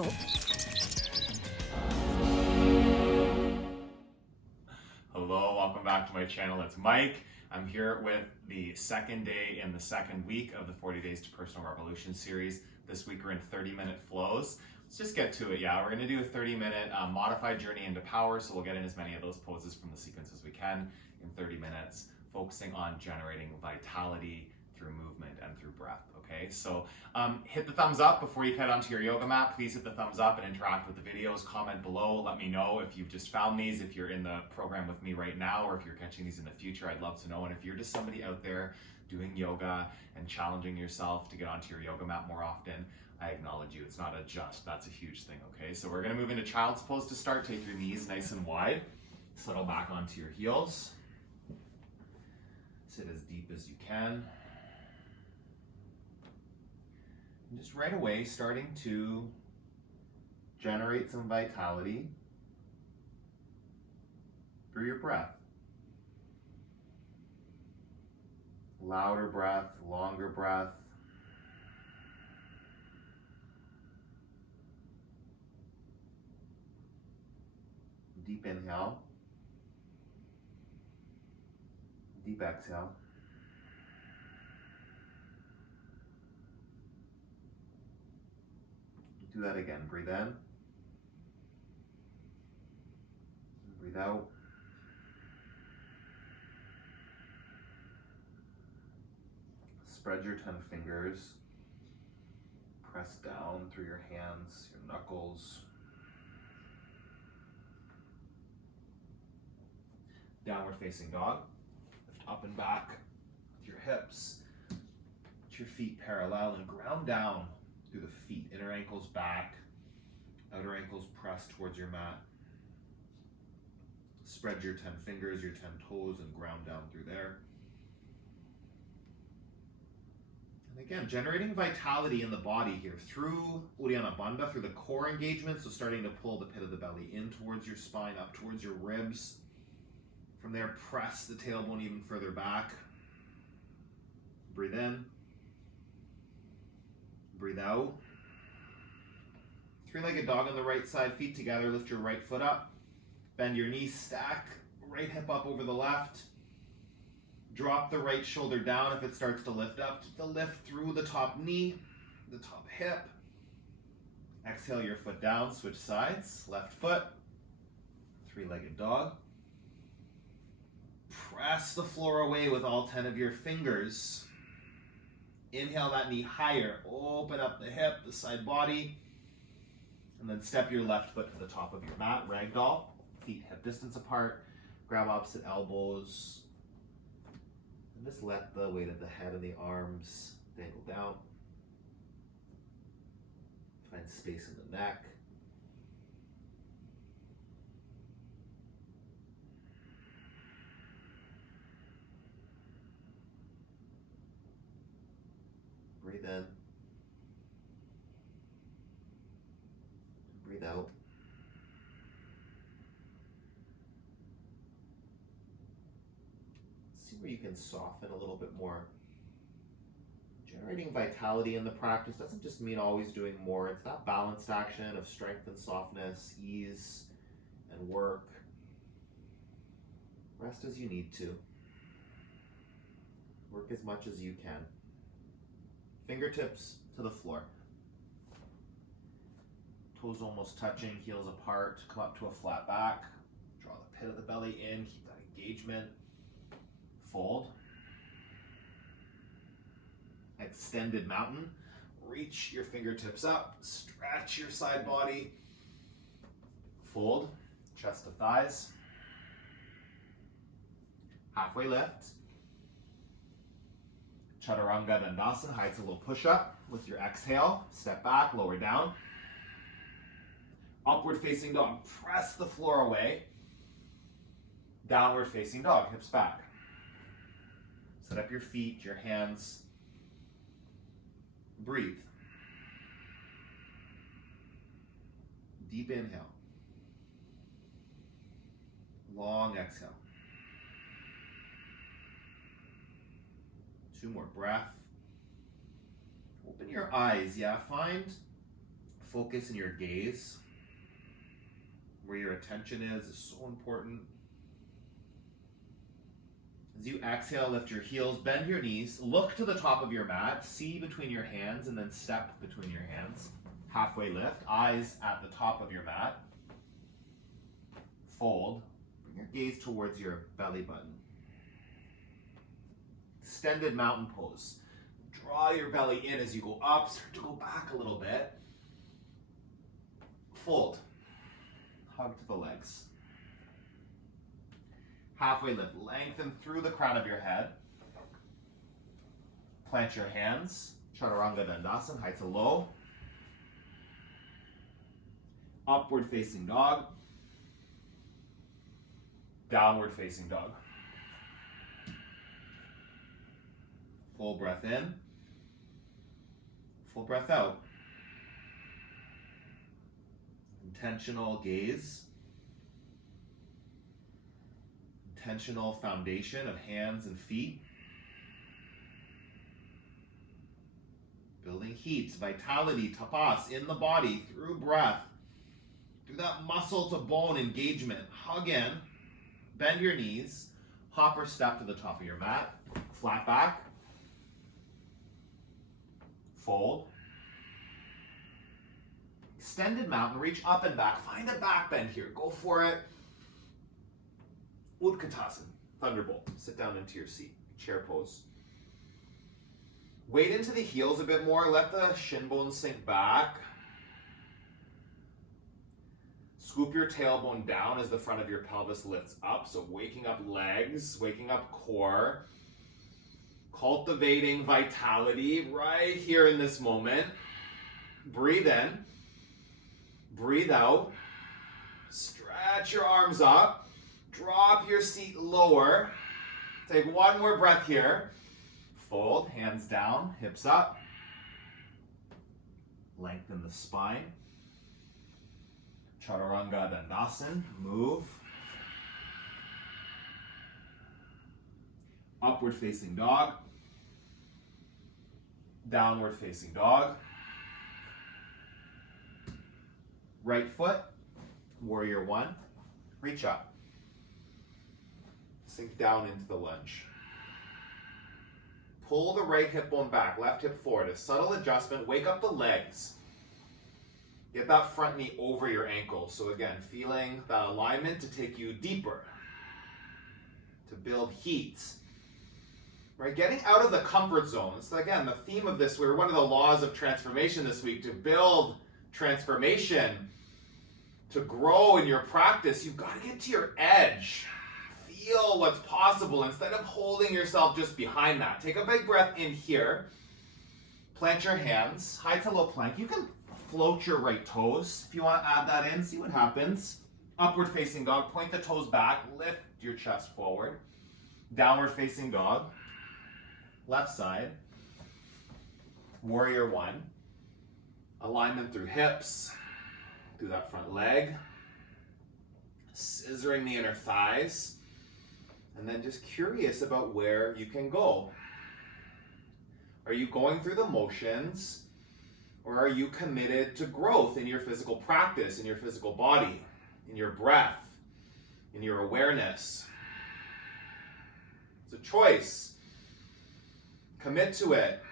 channel. Hello, welcome back to my channel. It's Mike. I'm here with the second day in the second week of the 40 Days to Personal Revolution series. This week we're in 30-minute flows. Let's just get to it. We're going to do a 30-minute modified journey into power, so we'll get in as many of those poses from the sequence as we can in 30 minutes, focusing on generating vitality through movement and through breath. Okay, so hit the thumbs up before you head onto your yoga mat. Please hit the thumbs up and interact with the videos. Comment below. Let me know if you've just found these, if you're in the program with me right now, or if you're catching these in the future. I'd love to know. And if you're just somebody out there doing yoga and challenging yourself to get onto your yoga mat more often, I acknowledge you. It's not a just, that's a huge thing. Okay, so we're going to move into child's pose to start. Take your knees nice and wide. Settle back onto your heels. Sit as deep as you can. And just right away, starting to generate some vitality through your breath. Louder breath, longer breath. Deep inhale. Deep exhale. Do that again. Breathe in. Breathe out. Spread your 10 fingers. Press down through your hands, your knuckles. Downward facing dog. Lift up and back with your hips. Put your feet parallel and ground down through the feet. Inner ankles back, outer ankles pressed towards your mat. Spread your 10 fingers, your 10 toes, and ground down through there. And again, generating vitality in the body here through Uddiyana Bandha, through the core engagement. So starting to pull the pit of the belly in towards your spine, up towards your ribs. From there, press the tailbone even further back. Breathe in. Breathe out. Three-legged dog on the right side, feet together, lift your right foot up. Bend your knees, stack right hip up over the left. Drop the right shoulder down if it starts to lift up. Keep the lift through the top knee, the top hip. Exhale your foot down, switch sides. Left foot, three-legged dog. Press the floor away with all 10 of your fingers. Inhale that knee higher, open up the hip, the side body, and then step your left foot to the top of your mat, ragdoll, feet hip distance apart, grab opposite elbows, and just let the weight of the head and the arms dangle down. Find space in the neck. Breathe in. Breathe out. See where you can soften a little bit more. Generating vitality in the practice doesn't just mean always doing more. It's that balanced action of strength and softness, ease and work. Rest as you need to. Work as much as you can. Fingertips to the floor. Toes almost touching, heels apart. Come up to a flat back. Draw the pit of the belly in. Keep that engagement. Fold. Extended mountain. Reach your fingertips up. Stretch your side body. Fold. Chest to thighs. Halfway lift. Chaturanga Dandasana, heights a little push-up. With your exhale, step back, lower down. Upward facing dog, press the floor away. Downward facing dog, hips back. Set up your feet, your hands. Breathe. Deep inhale. Long exhale. 2 more breath. Open your eyes, find focus in your gaze. Where your attention is so important. As you exhale, lift your heels, bend your knees, look to the top of your mat, see between your hands, and then step between your hands. Halfway lift, eyes at the top of your mat. Fold, bring your gaze towards your belly button. Extended mountain pose. Draw your belly in as you go up, start to go back a little bit. Fold, hug to the legs. Halfway lift, lengthen through the crown of your head. Plant your hands, Chaturanga Dandasana, high to low. Upward facing dog. Downward facing dog. Full breath in. Full breath out. Intentional gaze. Intentional foundation of hands and feet. Building heat, vitality, tapas in the body through breath. Through that muscle to bone engagement. Hug in. Bend your knees. Hop or step to the top of your mat. Flat back. Fold. Extended mountain, reach up and back. Find a back bend here. Go for it. Utkatasana, thunderbolt. Sit down into your seat, chair pose. Weight into the heels a bit more. Let the shin bones sink back. Scoop your tailbone down as the front of your pelvis lifts up. So waking up legs, waking up core. Cultivating vitality right here in this moment. Breathe in. Breathe out. Stretch your arms up. Drop your seat lower. Take one more breath here. Fold, hands down, hips up. Lengthen the spine. Chaturanga Dandasana, move. Upward facing dog. Downward facing dog. Right foot, warrior one. Reach up. Sink down into the lunge. Pull the right hip bone back, left hip forward. A subtle adjustment, wake up the legs. Get that front knee over your ankle. So again, feeling that alignment to take you deeper. To build heat. Right, getting out of the comfort zone. So again, the theme of this, we're one of the laws of transformation this week. To build transformation, to grow in your practice, you've got to get to your edge. Feel what's possible instead of holding yourself just behind that. Take a big breath in here. Plant your hands, high to low plank. You can float your right toes. If you want to add that in, see what happens. Upward facing dog, point the toes back, lift your chest forward. Downward facing dog. Left side. Warrior one. Alignment through hips, through that front leg. Scissoring the inner thighs. And then just curious about where you can go. Are you going through the motions, or are you committed to growth in your physical practice, in your physical body, in your breath, in your awareness? It's a choice. Commit to it.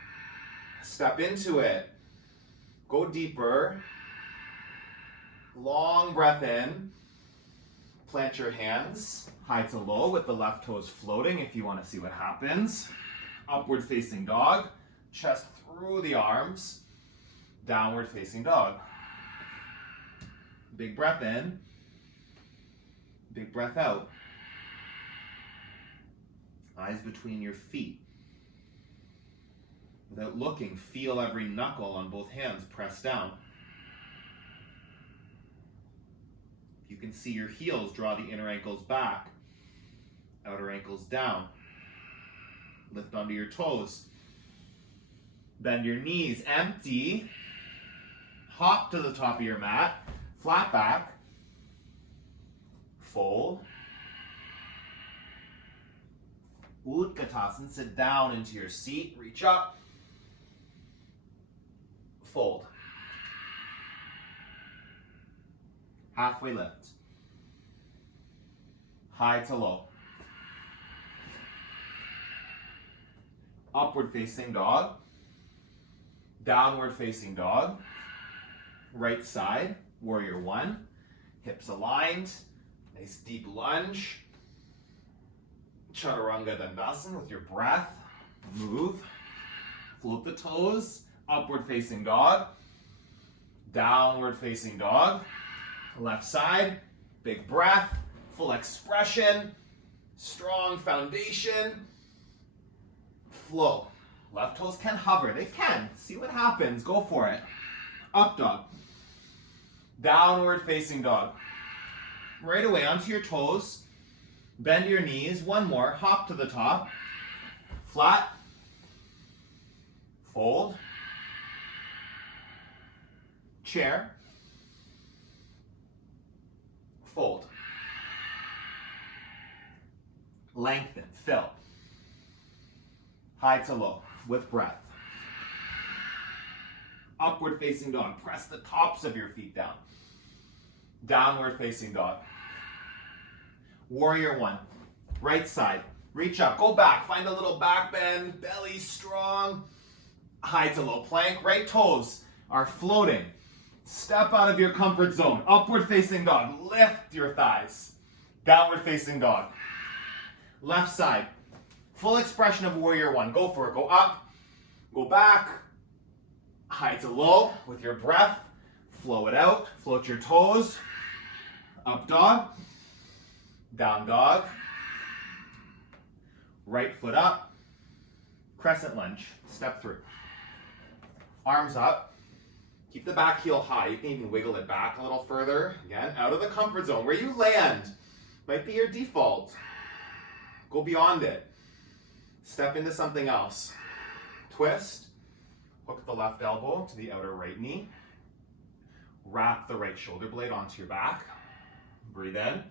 Step into it. Go deeper. Long breath in. Plant your hands high to low with the left toes floating if you want to see what happens. Upward facing dog. Chest through the arms. Downward facing dog. Big breath in. Big breath out. Eyes between your feet. Without looking, feel every knuckle on both hands press down. If you can see your heels, draw the inner ankles back, outer ankles down. Lift onto your toes. Bend your knees, empty. Hop to the top of your mat, flat back. Fold. Utkatasana, sit down into your seat, reach up. Fold. Halfway lift. High to low. Upward facing dog. Downward facing dog. Right side, warrior one. Hips aligned. Nice deep lunge. Chaturanga Dandasana with your breath. Move. Float the toes. Upward facing dog. Downward facing dog. Left side. Big breath. Full expression. Strong foundation. Flow. Left toes can hover. They can. See what happens. Go for it. Up dog. Downward facing dog. Right away onto your toes. Bend your knees. One more. Hop to the top. Flat. Fold. Chair. Fold. Lengthen. Fill. High to low with breath. Upward facing dog. Press the tops of your feet down. Downward facing dog. Warrior one. Right side. Reach up. Go back. Find a little back bend. Belly strong. High to low plank. Right toes are floating. Step out of your comfort zone. Upward facing dog. Lift your thighs. Downward facing dog. Left side. Full expression of warrior one. Go for it. Go up. Go back. High to low with your breath. Flow it out. Float your toes. Up dog. Down dog. Right foot up. Crescent lunge. Step through. Arms up. Keep the back heel high. You can even wiggle it back a little further. Again, out of the comfort zone. Where you land might be your default. Go beyond it. Step into something else. Twist. Hook the left elbow to the outer right knee. Wrap the right shoulder blade onto your back. Breathe in.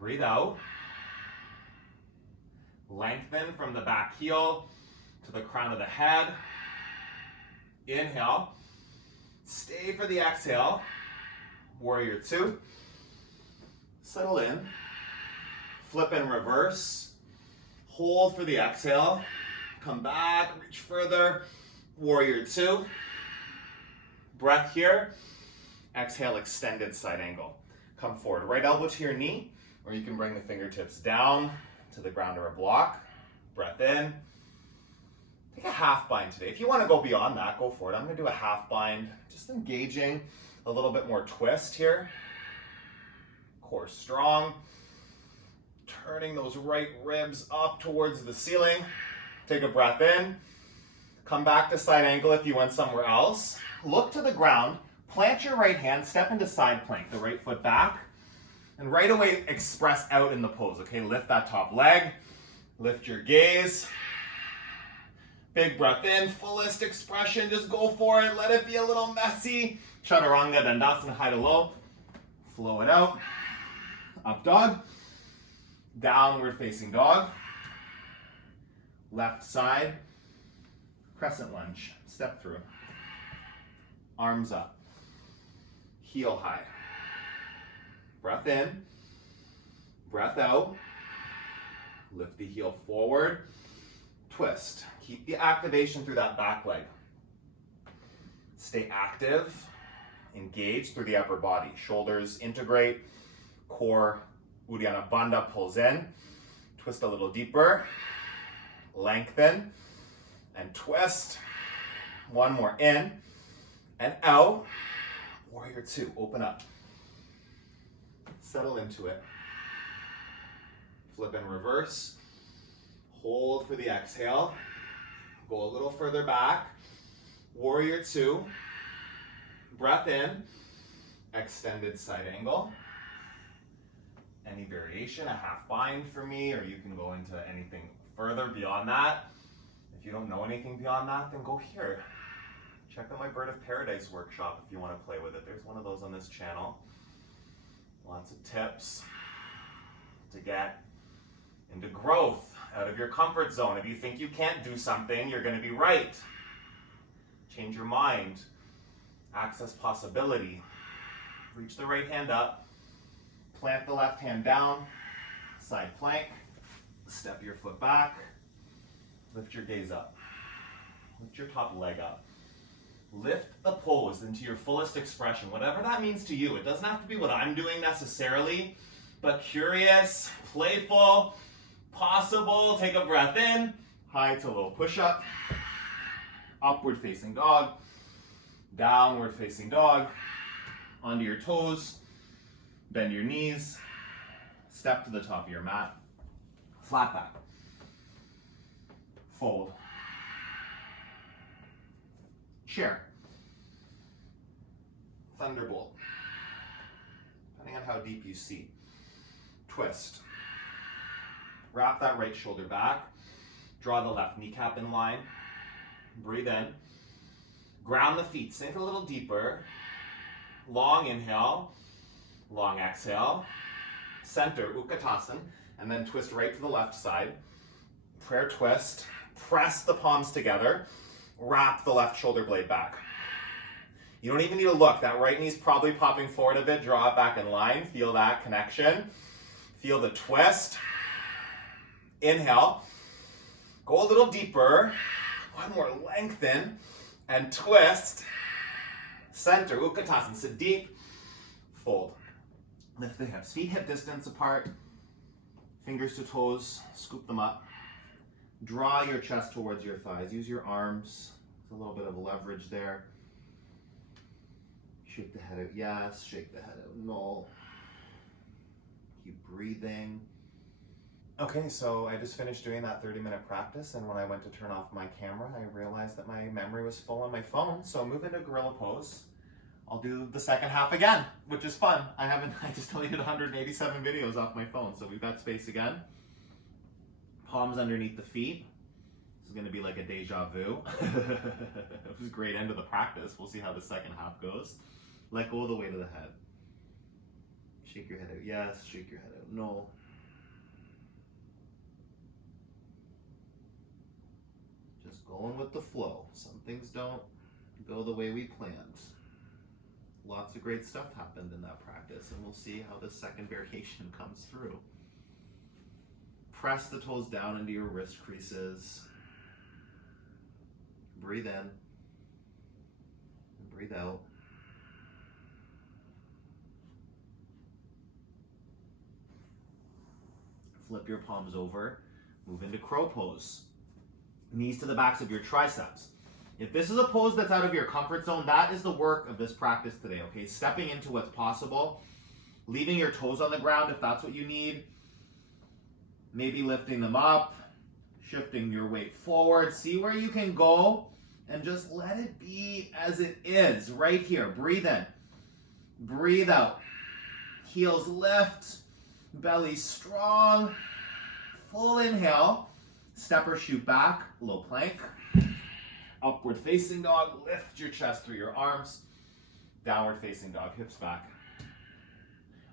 Breathe out. Lengthen from the back heel to the crown of the head. Inhale. Stay for the exhale. Warrior two. Settle in. Flip and reverse. Hold for the exhale. Come back, reach further. Warrior two. Breath here. Exhale, extended side angle. Come forward. Right elbow to your knee, or you can bring the fingertips down to the ground or a block. Breath in. Take a half bind today. If you want to go beyond that, go for it. I'm going to do a half bind, just engaging a little bit more twist here. Core strong. Turning those right ribs up towards the ceiling. Take a breath in. Come back to side angle if you went somewhere else. Look to the ground. Plant your right hand. Step into side plank. The right foot back. And right away express out in the pose. Okay, lift that top leg. Lift your gaze. Big breath in. Fullest expression. Just go for it. Let it be a little messy. Chaturanga Dandasana, high to low. Flow it out. Up dog. Downward facing dog. Left side. Crescent lunge. Step through. Arms up. Heel high. Breath in. Breath out. Lift the heel forward. Twist. Keep the activation through that back leg. Stay active. Engage through the upper body. Shoulders integrate. Core Uddiyana Bandha pulls in. Twist a little deeper. Lengthen. And twist. One more in. And out. Warrior two. Open up. Settle into it. Flip and reverse. Hold for the exhale. Go a little further back. Warrior two. Breath in. Extended side angle. Any variation, a half bind for me, or you can go into anything further beyond that. If you don't know anything beyond that, then go here. Check out my Bird of Paradise workshop if you want to play with it. There's one of those on this channel. Lots of tips to get into growth out of your comfort zone. If you think you can't do something, you're going to be right. Change your mind. Access possibility. Reach the right hand up. Plant the left hand down. Side plank. Step your foot back. Lift your gaze up. Lift your top leg up. Lift the pose into your fullest expression, whatever that means to you. It doesn't have to be what I'm doing necessarily, but curious, playful, possible. Take a breath in. High to low push-up. Upward facing dog. Downward facing dog. Onto your toes. Bend your knees. Step to the top of your mat. Flat back. Fold. Chair. Thunderbolt. Depending on how deep you see. Twist. Wrap that right shoulder back. Draw the left kneecap in line. Breathe in. Ground the feet. Sink a little deeper. Long inhale. Long exhale. Center, Utkatasana. And then twist right to the left side. Prayer twist. Press the palms together. Wrap the left shoulder blade back. You don't even need to look. That right knee's probably popping forward a bit. Draw it back in line. Feel that connection. Feel the twist. Inhale. Go a little deeper. One more. Lengthen. And twist. Center. Utkatasana. Sit deep. Fold. Lift the hips. Feet hip distance apart. Fingers to toes. Scoop them up. Draw your chest towards your thighs. Use your arms. There's a little bit of leverage there. Shake the head out, yes. Shake the head out, no. Keep breathing. Okay, so I just finished doing that 30-minute practice, and when I went to turn off my camera, I realized that my memory was full on my phone, so move into gorilla pose. I'll do the second half again, which is fun. I just deleted 187 videos off my phone, so we've got space again. Palms underneath the feet. This is going to be like a deja vu. It was a great end of the practice. We'll see how the second half goes. Let go of the weight of the head. Shake your head out, yes. Shake your head out, no. Just going with the flow. Some things don't go the way we planned. Lots of great stuff happened in that practice, and we'll see how the second variation comes through. Press the toes down into your wrist creases. Breathe in. And breathe out. Flip your palms over. Move into crow pose. Knees to the backs of your triceps. If this is a pose that's out of your comfort zone, that is the work of this practice today, okay? Stepping into what's possible. Leaving your toes on the ground if that's what you need. Maybe lifting them up, shifting your weight forward. See where you can go and just let it be as it is right here. Breathe in, breathe out. Heels lift, belly strong. Full inhale, step or shoot back, low plank. Upward facing dog, lift your chest through your arms. Downward facing dog, hips back.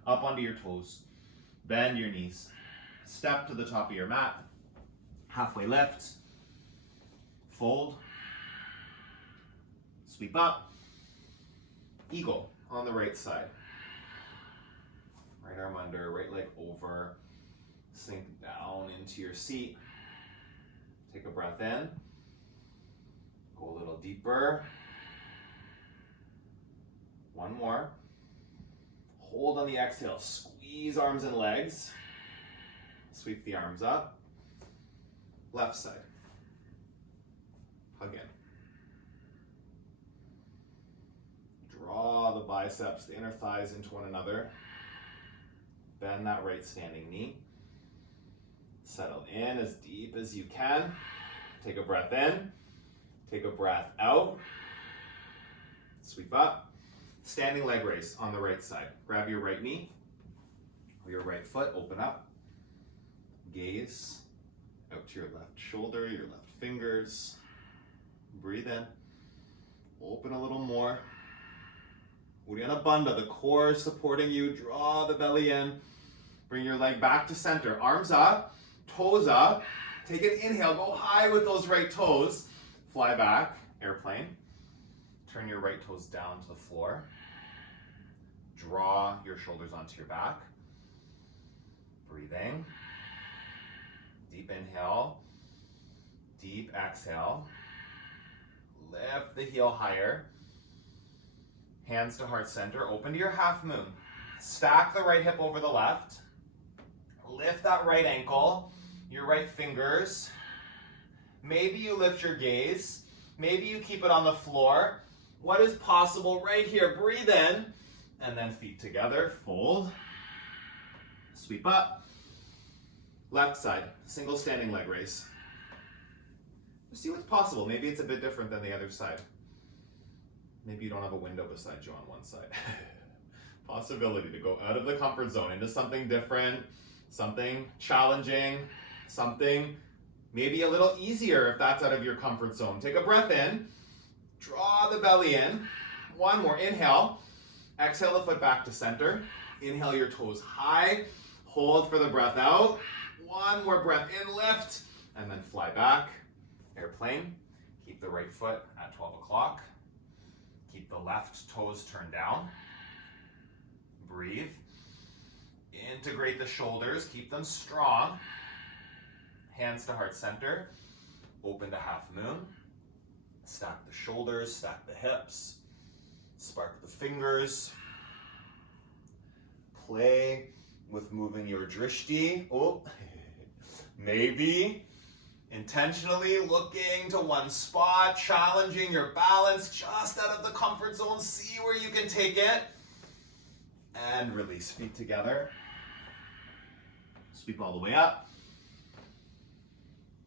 Up onto your toes, bend your knees. Step to the top of your mat, halfway lift, fold, sweep up, eagle on the right side. Right arm under, right leg over, sink down into your seat. Take a breath in, go a little deeper. One more. Hold on the exhale, squeeze arms and legs. Sweep the arms up. Left side. Hug in. Draw the biceps, the inner thighs into one another. Bend that right standing knee. Settle in as deep as you can. Take a breath in. Take a breath out. Sweep up. Standing leg raise on the right side. Grab your right knee or your right foot. Open up. Gaze out to your left shoulder, your left fingers. Breathe in. Open a little more. Uddiyana Bandha, the core is supporting you. Draw the belly in. Bring your leg back to center. Arms up, toes up. Take an inhale. Go high with those right toes. Fly back, airplane. Turn your right toes down to the floor. Draw your shoulders onto your back. Breathing. Deep inhale. Deep exhale. Lift the heel higher. Hands to heart center. Open to your half moon. Stack the right hip over the left. Lift that right ankle, your right fingers. Maybe you lift your gaze. Maybe you keep it on the floor. What is possible right here? Breathe in, and then feet together. Fold. Sweep up. Left side, single standing leg raise. See what's possible. Maybe it's a bit different than the other side. Maybe you don't have a window beside you on one side. Possibility to go out of the comfort zone into something different, something challenging, something maybe a little easier if that's out of your comfort zone. Take a breath in, draw the belly in. One more, inhale. Exhale the foot back to center. Inhale your toes high. Hold for the breath out. One more breath in, lift, and then fly back. Airplane. Keep the right foot at 12 o'clock. Keep the left toes turned down. Breathe. Integrate the shoulders. Keep them strong. Hands to heart center. Open to half moon. Stack the shoulders. Stack the hips. Spark the fingers. Play with moving your drishti. Oh, maybe intentionally looking to one spot, challenging your balance just out of the comfort zone. See where you can take it. And release, feet together. Sweep all the way up.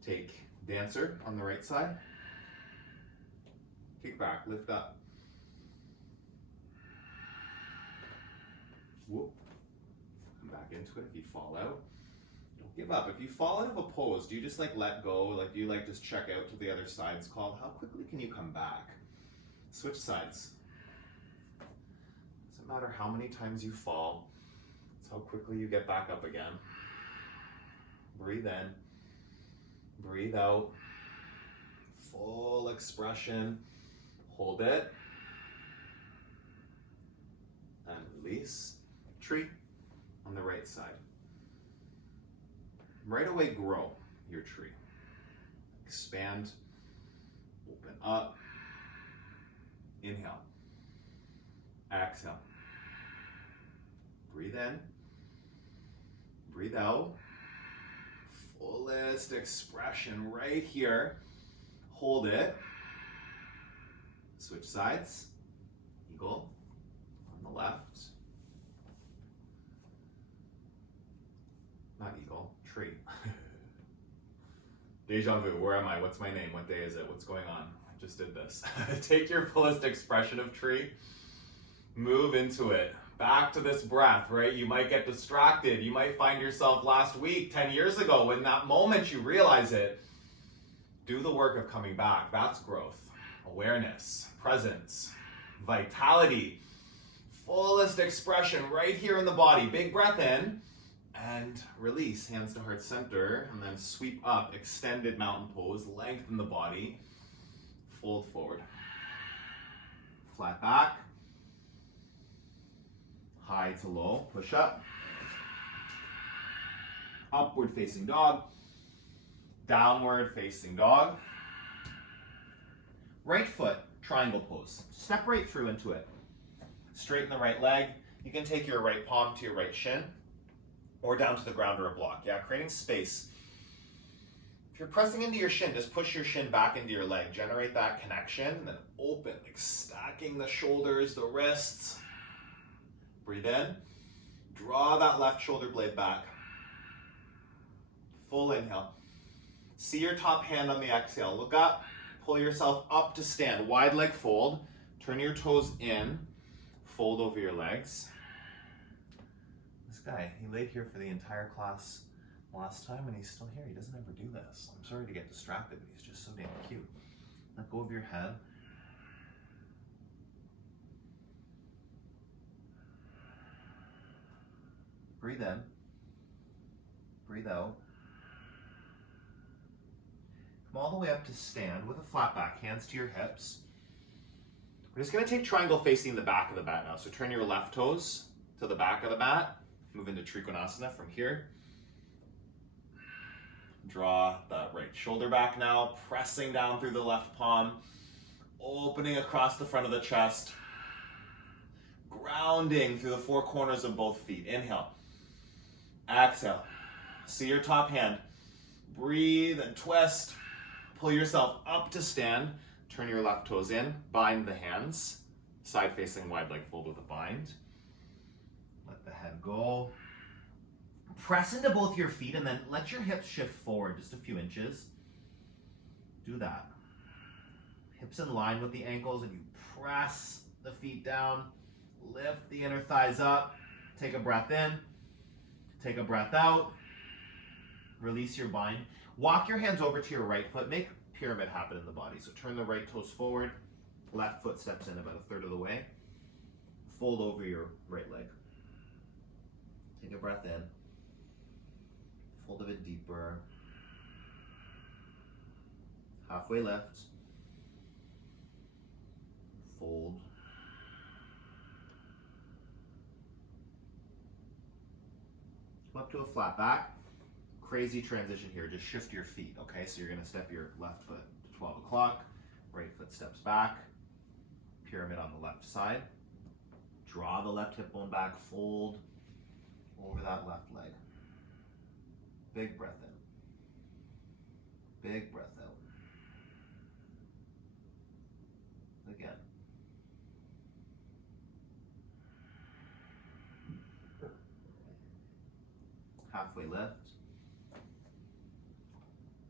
Take dancer on the right side. Kick back, lift up. Whoop. Come back into it if you fall out. Don't give up. If you fall out of a pose, do you just like let go? Like do you like just check out to the other side's called? How quickly can you come back? Switch sides. Doesn't matter how many times you fall. It's how quickly you get back up again. Breathe in. Breathe out. Full expression. Hold it. And release. Tree on the right side. Right away, grow your tree. Expand. Open up. Inhale. Exhale. Breathe in. Breathe out. Fullest expression right here. Hold it. Switch sides. Eagle on the left. Not eagle, tree. Deja vu, where am I? What's my name? What day is it? What's going on? I just did this. Take your fullest expression of tree. Move into it. Back to this breath, right? You might get distracted. You might find yourself last week, 10 years ago, when that moment you realize it. Do the work of coming back. That's growth. Awareness, presence, vitality, fullest expression right here in the body. Big breath in and release. Hands to heart center and then sweep up. Extended mountain pose. Lengthen the body. Fold forward. Flat back. High to low, push up. Upward facing dog. Downward facing dog. Right foot, triangle pose. Step right through into it. Straighten the right leg. You can take your right palm to your right shin or down to the ground or a block. Yeah, creating space. If you're pressing into your shin, just push your shin back into your leg. Generate that connection and then open, like stacking the shoulders, the wrists. Breathe in. Draw that left shoulder blade back. Full inhale. See your top hand on the exhale. Look up. Pull yourself up to stand. Wide leg fold. Turn your toes in. Fold over your legs. This guy, he laid here for the entire class last time and he's still here. He doesn't ever do this. I'm sorry to get distracted, but he's just so damn cute. Let go of your head. Breathe in. Breathe out. Come all the way up to stand with a flat back. Hands to your hips. We're just going to take triangle facing the back of the mat now. So turn your left toes to the back of the mat. Move into Trikonasana from here. Draw the right shoulder back now, pressing down through the left palm, opening across the front of the chest, grounding through the four corners of both feet. Inhale. Exhale. See your top hand. Breathe and twist. Pull yourself up to stand. Turn your left toes in. Bind the hands. Side facing wide leg fold with a bind. Let the head go. Press into both your feet and then let your hips shift forward just a few inches. Do that. Hips in line with the ankles, and you press the feet down. Lift the inner thighs up. Take a breath in. Take a breath out. Release your bind. Walk your hands over to your right foot. Make pyramid happen in the body. So turn the right toes forward. Left foot steps in about a third of the way. Fold over your right leg. Take a breath in. Fold a bit deeper. Halfway lift. Fold. Come up to a flat back. Crazy transition here. Just shift your feet, okay? So you're going to step your left foot to 12 o'clock. Right foot steps back. Pyramid on the left side. Draw the left hip bone back. Fold over that left leg. Big breath in. Big breath out. Again. Halfway lift.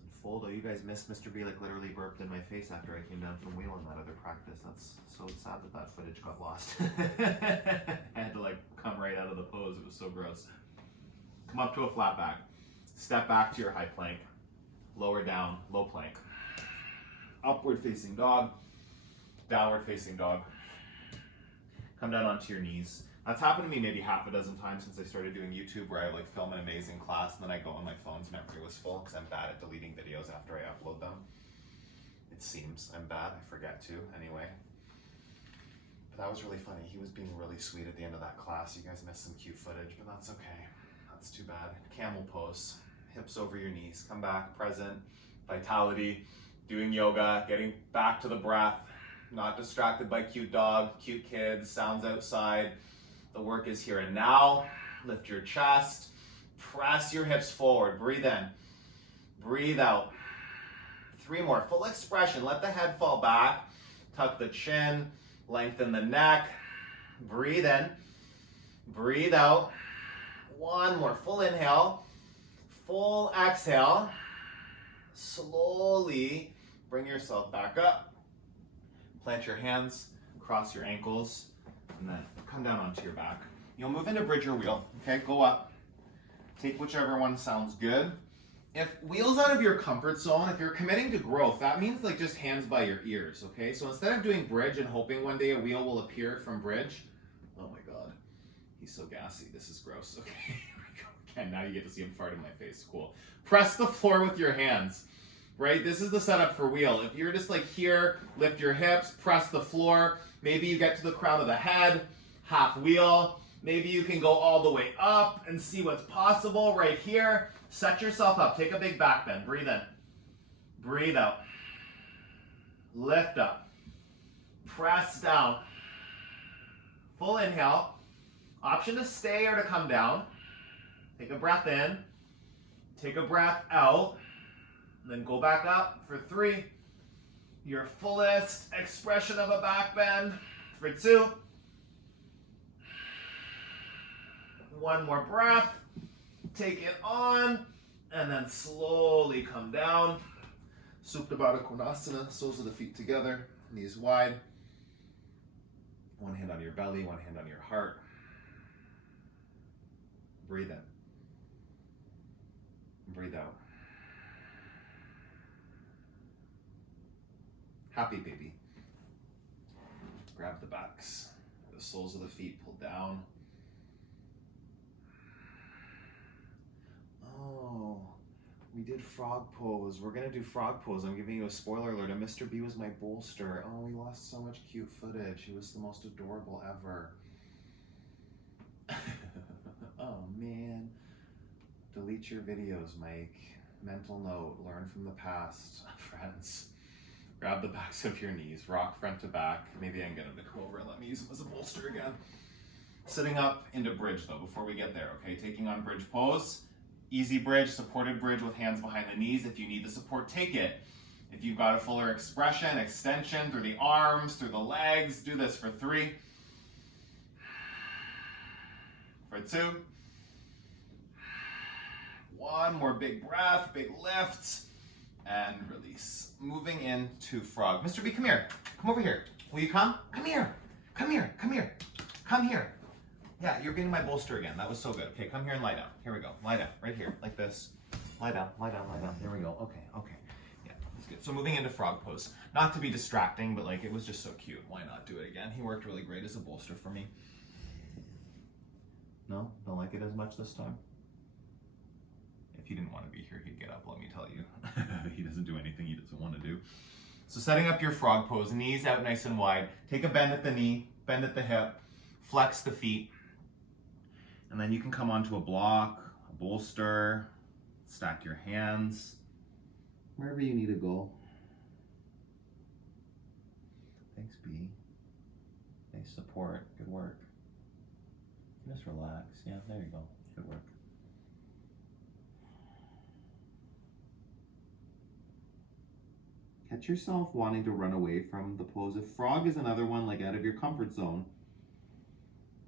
And fold. Oh, you guys missed Mr. B like literally burped in my face after I came down from wheel in that other practice. That's so sad that that footage got lost. I had to like come right out of the pose. It was so gross. Come up to a flat back. Step back to your high plank. Lower down, low plank. Upward facing dog. Downward facing dog. Come down onto your knees. That's happened to me maybe half a dozen times since I started doing YouTube, where I like film an amazing class and then I go on my phone's memory was full because I'm bad at deleting videos after I upload them. It seems I'm bad. I forget to anyway. But that was really funny. He was being really sweet at the end of that class. You guys missed some cute footage, but that's okay. That's too bad. Camel pose. Hips over your knees. Come back, present, vitality, doing yoga, getting back to the breath, not distracted by cute dog, cute kids, sounds outside. The work is here and now. Lift your chest. Press your hips forward. Breathe in. Breathe out. 3 more. Full expression. Let the head fall back. Tuck the chin. Lengthen the neck. Breathe in. Breathe out. 1 more. Full inhale. Full exhale. Slowly bring yourself back up. Plant your hands. Cross your ankles. And then come down onto your back. You'll move into bridge or wheel. Okay, go up. Take whichever one sounds good. If wheel's out of your comfort zone, if you're committing to growth, that means like just hands by your ears, okay? So instead of doing bridge and hoping one day a wheel will appear from bridge, oh my God, he's so gassy. This is gross. Okay, here we go again. Now you get to see him fart in my face. Cool. Press the floor with your hands, right? This is the setup for wheel. If you're just like here, lift your hips, press the floor. Maybe you get to the crown of the head, half wheel. Maybe you can go all the way up and see what's possible right here. Set yourself up. Take a big back bend. Breathe in. Breathe out. Lift up. Press down. Full inhale. Option to stay or to come down. Take a breath in. Take a breath out. And then go back up for 3. Your fullest expression of a back bend for 2. 1 more breath. Take it on, and then slowly come down. Supta Baddha Konasana, soles of the feet together, knees wide. 1 hand on your belly, 1 hand on your heart. Breathe in. Breathe out. Happy baby. Grab the backs. The soles of the feet pull down. Oh, We did frog pose. We're gonna do frog pose. I'm giving you a spoiler alert. And Mr. B was my bolster. Oh, we lost so much cute footage. He was the most adorable ever. Oh man. Delete your videos, Mike. Mental note, learn from the past. Friends, grab the backs of your knees, rock front to back. Maybe I can get him to come over and let me use him as a bolster again. Sitting up into bridge though, before we get there, okay? Taking on bridge pose. Easy bridge, supported bridge with hands behind the knees. If you need the support, take it. If you've got a fuller expression, extension through the arms, through the legs, do this for 3. For 2. 1 more big breath, big lift, and release. Moving into frog. Mr. B, come here. Come over here. Will you come? Come here. Come here. Come here. Come here. Yeah, you're getting my bolster again. That was so good. Okay, come here and lie down. Here we go. Lie down. Right here. Like this. Lie down. Lie down. Lie down. Here we go. Okay. Okay. Yeah, that's good. So moving into frog pose. Not to be distracting, but like it was just so cute. Why not do it again? He worked really great as a bolster for me. No? Don't like it as much this time? If he didn't want to be here, he'd get up, let me tell you. He doesn't do anything he doesn't want to do. So setting up your frog pose, knees out nice and wide. Take a bend at the knee, bend at the hip, flex the feet. And then you can come onto a block, a bolster, stack your hands, wherever you need to go. Thanks, B. Nice support, good work. Just relax, yeah, there you go, good work. Catch yourself wanting to run away from the pose. If frog is another one, like out of your comfort zone,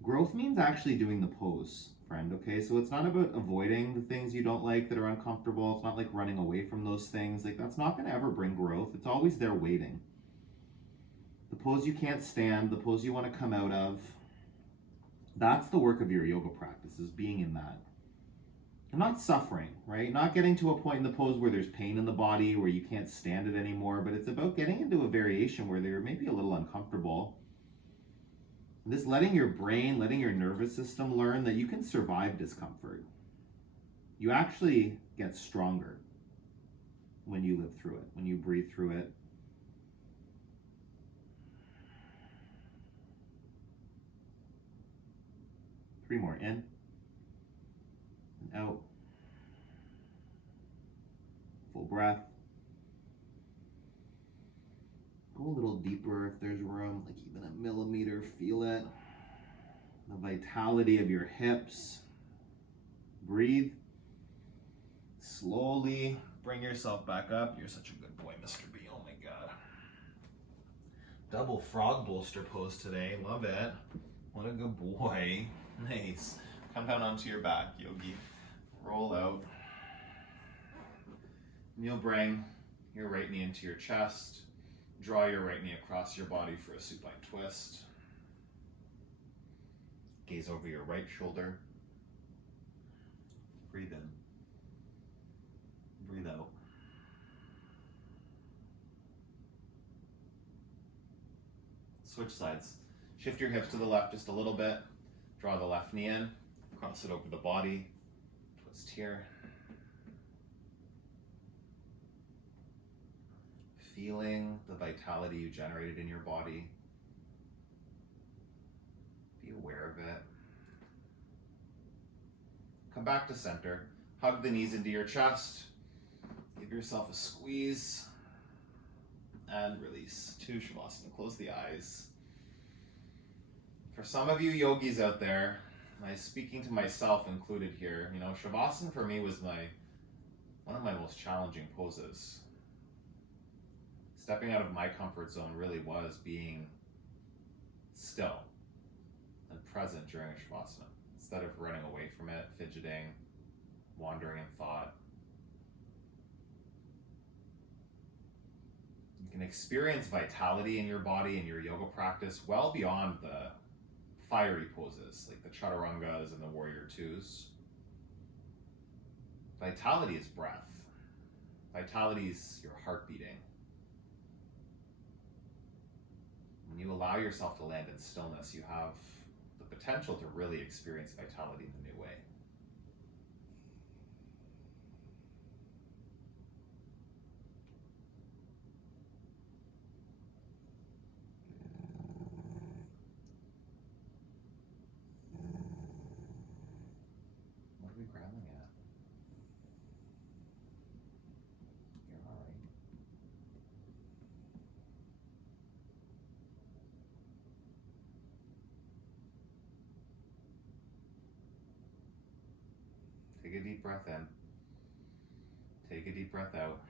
growth means actually doing the pose, friend, okay? So it's not about avoiding the things you don't like that are uncomfortable. It's not like running away from those things. Like that's not gonna ever bring growth. It's always there waiting. The pose you can't stand, the pose you wanna come out of, that's the work of your yoga practice, is being in that. And not suffering, right? Not getting to a point in the pose where there's pain in the body, where you can't stand it anymore, but it's about getting into a variation where they're maybe a little uncomfortable. This letting your brain, letting your nervous system learn that you can survive discomfort. You actually get stronger when you live through it, when you breathe through it. Three more, in and out. Full breath. Go a little deeper if there's room, like even a millimeter, feel it. The vitality of your hips. Breathe. Slowly bring yourself back up. You're such a good boy, Mr. B. Oh my God. Double frog bolster pose today. Love it. What a good boy. Nice. Come down onto your back, Yogi. Roll out. And you'll bring your right knee into your chest. Draw your right knee across your body for a supine twist. Gaze over your right shoulder. Breathe in. Breathe out. Switch sides. Shift your hips to the left just a little bit. Draw the left knee in. Cross it over the body. Twist here. Feeling the vitality you generated in your body. Be aware of it. Come back to center. Hug the knees into your chest. Give yourself a squeeze. And release to Shavasana. Close the eyes. For some of you yogis out there, I'm speaking to myself included here, you know, Shavasana for me was one of my most challenging poses. Stepping out of my comfort zone really was being still and present during a Shavasana, instead of running away from it, fidgeting, wandering in thought. You can experience vitality in your body and your yoga practice well beyond the fiery poses like the chaturangas and the warrior twos. Vitality is breath. Vitality is your heart beating. When you allow yourself to land in stillness, you have the potential to really experience vitality in a new way. deep breath in. Take a deep breath out.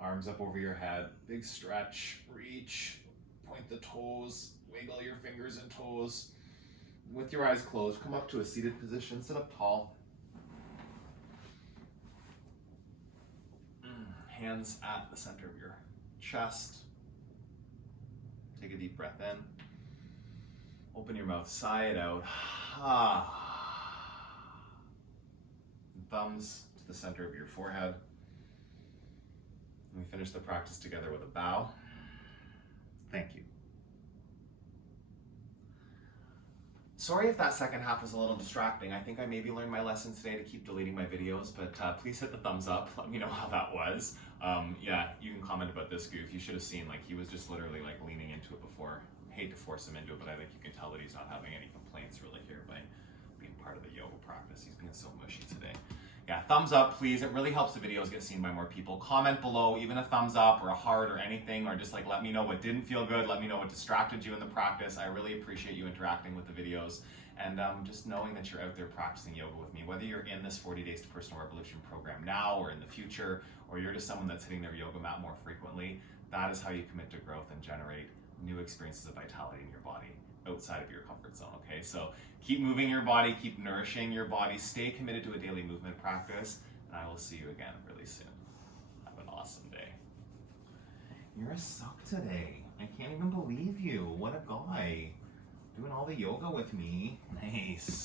Arms up over your head. Big stretch. Reach. Point the toes. Wiggle your fingers and toes. With your eyes closed, come up to a seated position. Sit up tall. Hands at the center of your chest. Take a deep breath in. Open your mouth, sigh it out. Thumbs to the center of your forehead. And we finish the practice together with a bow. Thank you. Sorry if that second half was a little distracting. I think I maybe learned my lesson today to keep deleting my videos, but please hit the thumbs up. Let me know how that was. Yeah, you can comment about this goof. You should have seen, like, he was just literally like leaning into it before. I hate to force him into it, but I think you can tell that he's not having any complaints really here by being part of the yoga practice. He's being so mushy today. Yeah, thumbs up, please. It really helps the videos get seen by more people. Comment below, even a thumbs up or a heart or anything, or just like let me know what didn't feel good. Let me know what distracted you in the practice. I really appreciate you interacting with the videos and just knowing that you're out there practicing yoga with me. Whether you're in this 40 Days to Personal Revolution program now or in the future, or you're just someone that's hitting their yoga mat more frequently, that is how you commit to growth and generate new experiences of vitality in your body outside of your comfort zone, okay? So keep moving your body, keep nourishing your body, stay committed to a daily movement practice, and I will see you again really soon. Have an awesome day. You're a suck today. I can't even believe you. What a guy. Doing all the yoga with me. Nice.